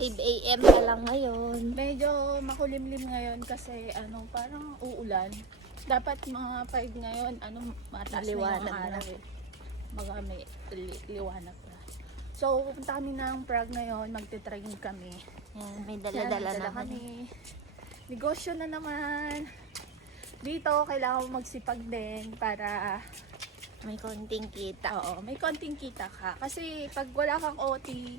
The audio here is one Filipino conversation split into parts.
5 AM pa lang ngayon. Medyo makulimlim ngayon kasi parang uulan. Dapat mga 5 ngayon, mataas na yung Liwanag na. araw. Mga may liwanag na. So, pupunta kami ng Prague ngayon, magte-train kami. Yan, may dala-dala Yan, na kami. Negosyo na naman. Dito, kailangan mo magsipag din para May konting kita. oo, may konting kita ka. Kasi pag wala kang OT,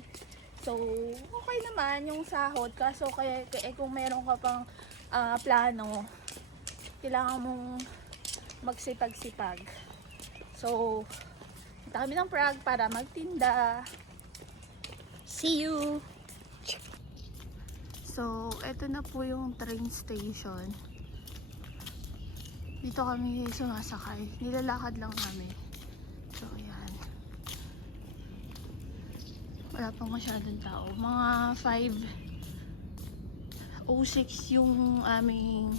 so okay naman yung sahod. Kaso kung meron ka pang plano, kailangan mong magsipag-sipag. So, punta kami ng Prague para magtinda. See you! So, eto na po yung train station. Dito kami sumasakay. Nilalakad lang kami. So, yan. Wala pang masyadong tao. Mga 5:06 yung aming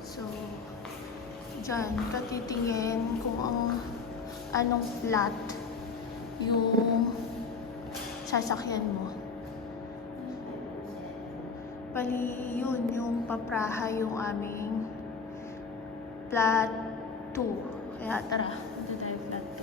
so, dyan, katitingin kung anong flat yung sasakyan mo. Bali, yun, yung papraha yung aming flat 2. Kaya tara, ito tayo flat 2.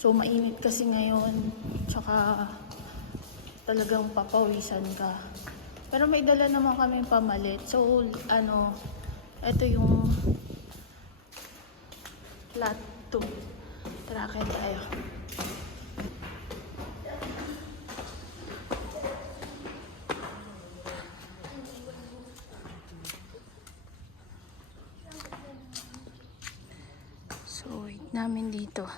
So mainit kasi ngayon, tsaka talagang papawisan ka. Pero may dala naman kami pamalit. So, ito yung flat 2. Tara, kain tayo. So, wait namin dito.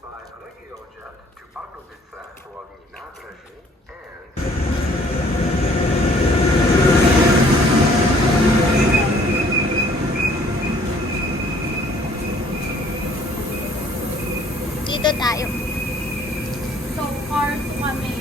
By RegioJet to Pardubice, Hlavní nádraží and Dito tayo. So, car to kami.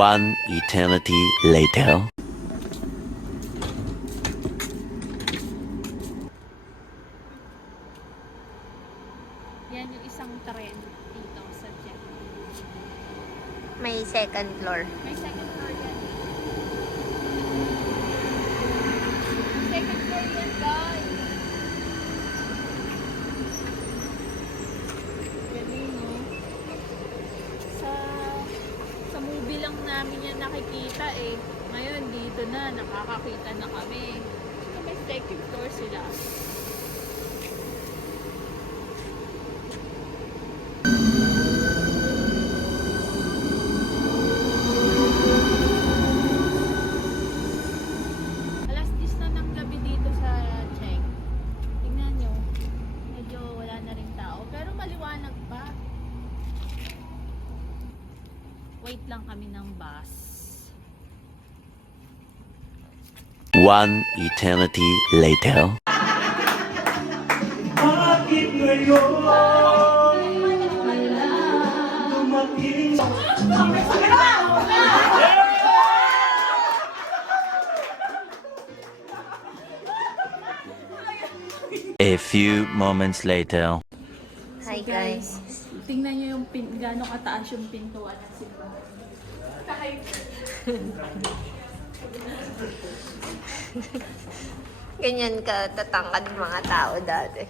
One eternity later. Yan yung isang tren dito sa Jet. May second floor. May second floor yan. May second floor yan, guys. Galing, no? Sa movie lang namin yan nakikita eh. Ngayon, dito na, nakakakita na kami. So, may second floor sila. Alas 10 na ng gabi dito sa Czech. Tingnan nyo, medyo wala na rin tao. Pero maliwanag pa. Wait lang kami ng bus. One eternity later. Bakit ngayon dumating? A few moments later. Hi guys. Tingnan niyo yung gaano kataas yung pintuan ng simbahan. Kahit Ganyan ka tatangkad mga tao dati.